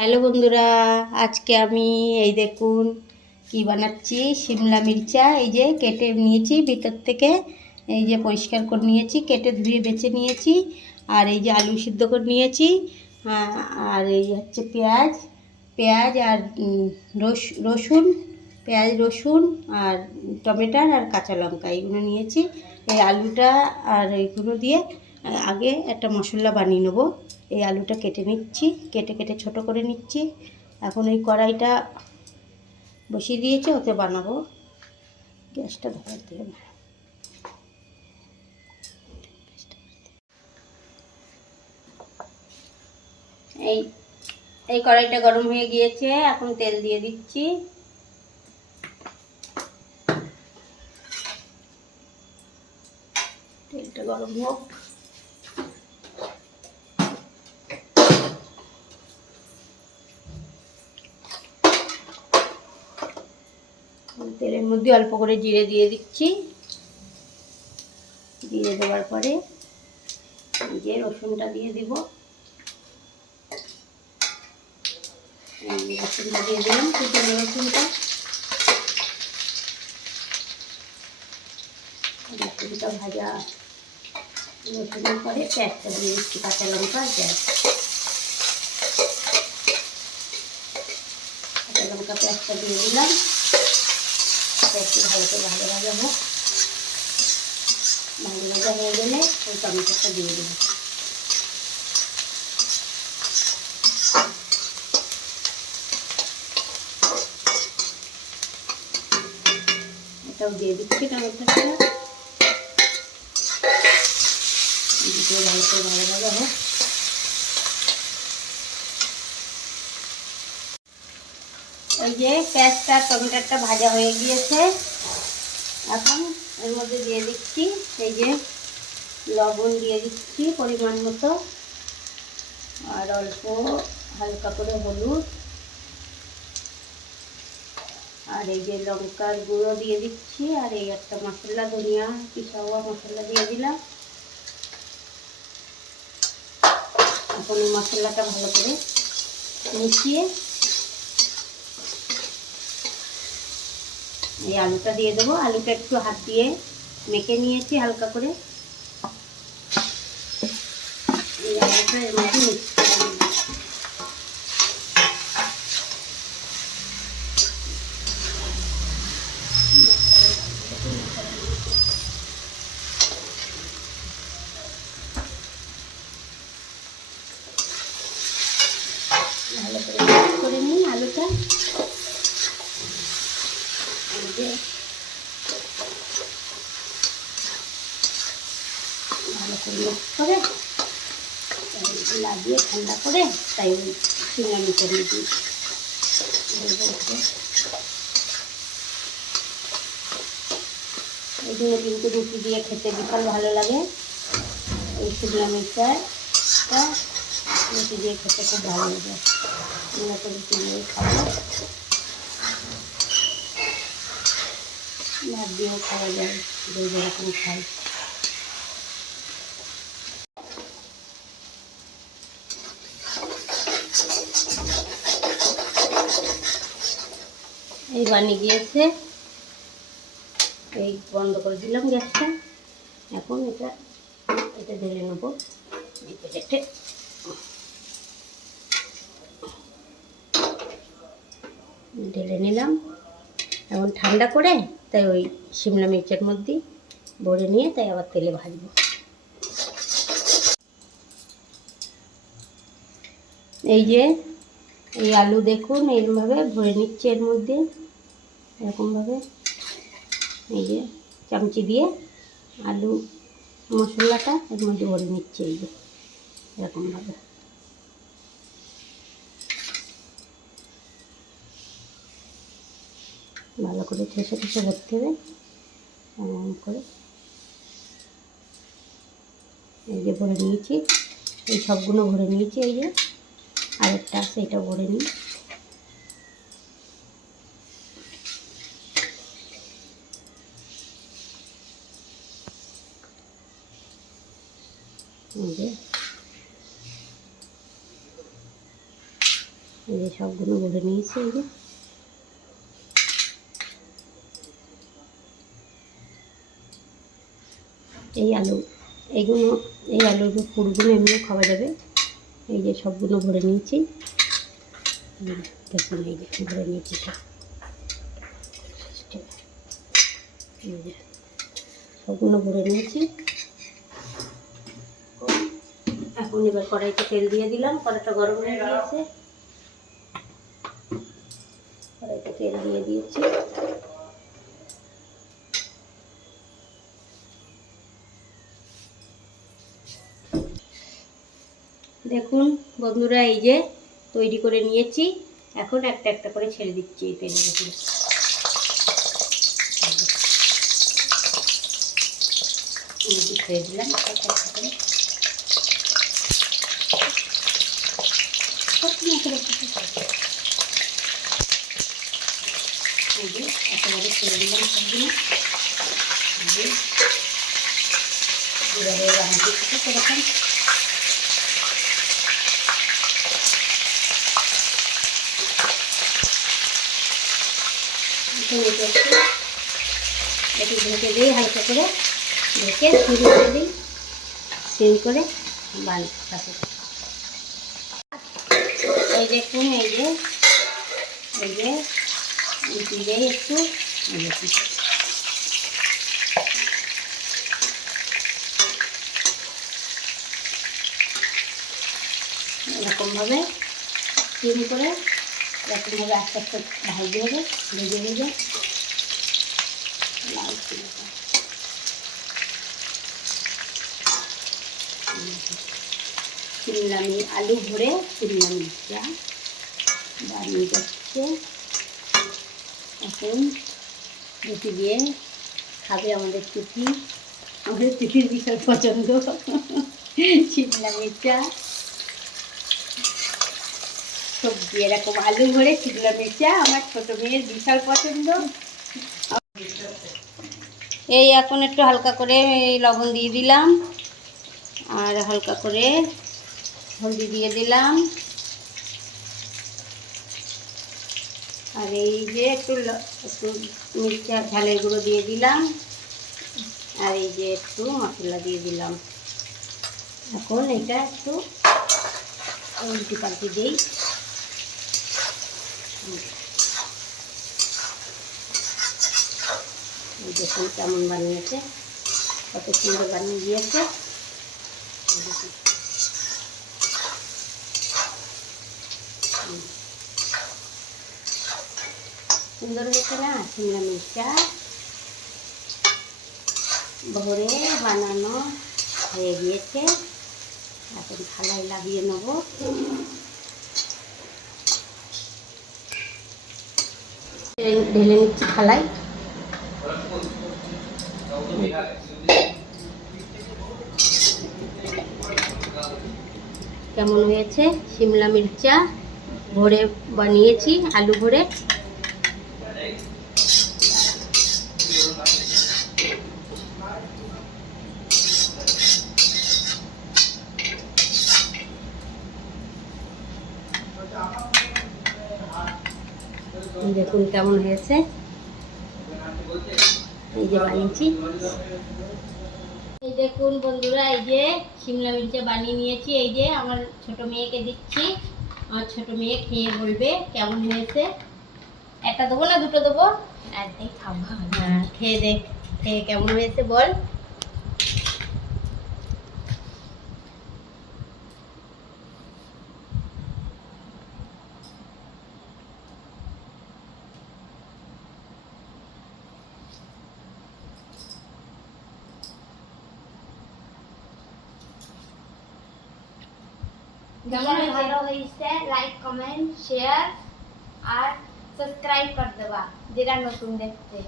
Hello বন্ধুরা, আজকে আমি এই দেখুন কি বানাচ্ছি। শিমলা মির্চা এই যে কেটে নিয়েছি ভিতর থেকে, এই যে পরিষ্কার করে নিয়েছি, কেটে ধুয়ে বেছে নিয়েছি। আর এই যে আলু সিদ্ধ করে নিয়েছি। আর এই হচ্ছে পেঁয়াজ পেঁয়াজ আর রসুন, পেঁয়াজ রসুন আর টমেটো আর কাঁচা লঙ্কা এইগুলো নিয়েছি। এই আলুটা আর এইগুলো দিয়ে আগে একটা মশলা বানিয়ে নেবো। এই আলুটা কেটে নিচ্ছি, কেটে কেটে ছোট করে নিচ্ছি। এখন এই কড়াইটা বসিয়ে দিয়েছি, ওতে বানাবো। গ্যাসটা ধরাতে হবে। এই এই কড়াইটা গরম হয়ে গিয়েছে, এখন তেল দিয়ে দিচ্ছি। তেলটা গরম হোক। তেলের মধ্যে অল্প করে জিরে দিয়ে দিচ্ছি। জিরে দেওয়ার পরে এই যে রসুনটা দিয়ে দিব। রসুনটা দিয়ে দিলাম, কুচনো রসুনটা ভাজা। রসুনের পরে পেঁয়াজটা দিয়ে দিচ্ছি, কাঁচা লঙ্কা আর পেঁয়াজ। কাঁচা লঙ্কা পেঁয়াজটা দিয়ে দিলাম। একটু ভালো করে ভাজা ভাজা হোক। ভাজা ভাজা হয়ে গেলে ওই টমেটোটা দিয়ে দেবো। এটাও দিয়ে দিচ্ছি টমেটোটা। দুটো ভালো করে ভাজা ভাজা হোক। এই যে পেঁয়াজটা টমেটোটা ভাজা হয়ে গিয়েছে, এখন এর মধ্যে দিয়ে দিচ্ছি এই যে লবণ দিয়ে দিচ্ছি পরিমাণ মতো, আর অল্প হালকা করে হলুদ, আর এই যে লঙ্কার গুঁড়ো দিয়ে দিচ্ছি, আর এই একটা মশলা ধনিয়া পিসা হওয়া মশলা দিয়ে দিলাম। এখন এই মশলাটা ভালো করে মিশিয়ে এই আলুটা দিয়ে দেবো। আলুটা একটু হাত দিয়ে মেখে নিয়েছি হালকা করে। এই আলুটা এর মধ্যে মিক্স করে দেবো। ভালো করে মিক্স করে নিই আলুটা। ভালো করে মিক্স করে লাগিয়ে ঠান্ডা করে তাই শিমলা মির্চা দিয়ে দিই। এইগুলো কিন্তু রুটি দিয়ে খেতে বিশাল ভালো লাগে। এই শিমলা মির্চাটা রুটি দিয়ে খেতে খুব ভালো লাগে। আমরা তো রুটি দিয়ে খাবো, ভাত দিয়েও খাওয়া যায়, যে যেরকম খাই। এই বানিয়ে গিয়েছে, এই বন্ধ করে দিলাম গ্যাসটা। এখন এটা ঢেলে নেবো এই প্লেটে। ঢেলে নিলাম। এখন ঠান্ডা করে তাই ওই শিমলা মির্চের মধ্যে ভরে নিয়ে তাই আবার তেলে ভাজবো। এই যে এই আলু দেখুন এরকমভাবে ভরে নিচ্ছে এর মধ্যে, এরকমভাবে এই যে চামচি দিয়ে আলু মশলাটা এর মধ্যে ভরে নিচ্ছে, এই যে এরকমভাবে। ভালো করে ঠেসে ঠেসে ভরতে হবে এমন করে। এই যে ভরে নিয়েছি, এই সবগুলো ভরে নিয়েছি। এই যে আরেকটা আছে, এটা ভরে নিই। এই যে এই যে সবগুলো ভরে নিয়েছি। এই যে এই আলু, এইগুলো এই আলুর পুরগুলো এমনিও খাওয়া যাবে। এই যে সবগুলো ভরে নিয়েছি। দেখুন এই যে ভরে নিয়েছি সব। এই যে সবগুলো ভরে নিয়েছি। এখন এবার কড়াইতে তেল দিয়ে দিলাম। কড়াইটা গরম হয়ে গিয়েছে, কড়াইতে তেল দিয়ে দিয়েছি। দেখুন বন্ধুরা, এই যে তৈরি করে নিয়েছি। এখন একটা একটা করে ছেড়ে দিচ্ছি এই তেলের উপরে। ছেড়ে দিলাম একটা একটা করে। এই যে একেবারে ছেড়ে দিলাম সবগুলো। এবারে রান্নাটি সেরকম একটু ঢেকে দিই, হালকা করে ঢেকে সিম করে দিই। সিম করে বাড়ি থাকে। এই দেখুন এই যে দিলে একটু এরকমভাবে সিম করে এরকমভাবে আস্তে আস্তে ভাজতে হবে। ভেজে ভেজে লাল শিমলা আলু ভরে শিমলা মির্চা বানিয়ে যাচ্ছে। এখন রুটি দিয়ে খাবে আমাদের তিথি। আমাদের তিথির বিশাল পছন্দ শিমলা মির্চা সবজি। এরকম আলু ভরে শিমলা মির্চা আমার ছোটো মেয়ের বিশাল পছন্দ। এই এখন একটু হালকা করে লবণ দিয়ে দিলাম, আর হালকা করে হলদি দিয়ে দিলাম, আর এই যে একটু মির্চা ঝালের গুঁড়ো দিয়ে দিলাম, আর এই যে একটু মশলা দিয়ে দিলাম। এখন এটা একটু উল্টি পাল্টি দিই। দেখুন কেমন বানিয়েছে, কত সুন্দর বানিয়ে দিয়েছে। সুন্দর হয়েছে না শিমলা মির্চা ভরে বানানো হয়ে গিয়েছে। এখন থালায় লাগিয়ে নেব। ঢেলে নিচ্ছি থালায়। কেমন হয়েছে শিমলা মির্চা ভরে বানিয়েছি, আলু ভরে। দেখুন কেমন হয়েছে, এই যে বানিয়েছি। এই দেখুন বন্ধুরা, এই যে শিমলা মির্চা বানিয়ে নিয়েছি। এই যে আমার ছোট মেয়েকে দিচ্ছি। আমার ছোট মেয়ে খেয়ে বলবে কেমন হয়েছে। একটা দেবো না দুটো দেবো? একটাই খাবো। হ্যাঁ, খেয়ে দেখ, খেয়ে কেমন হয়েছে বল। ভালো হয়েছে, লাইক কমেন্ট শেয়ার আর সাবস্ক্রাইব করে দেবা যারা নতুন দেখতে।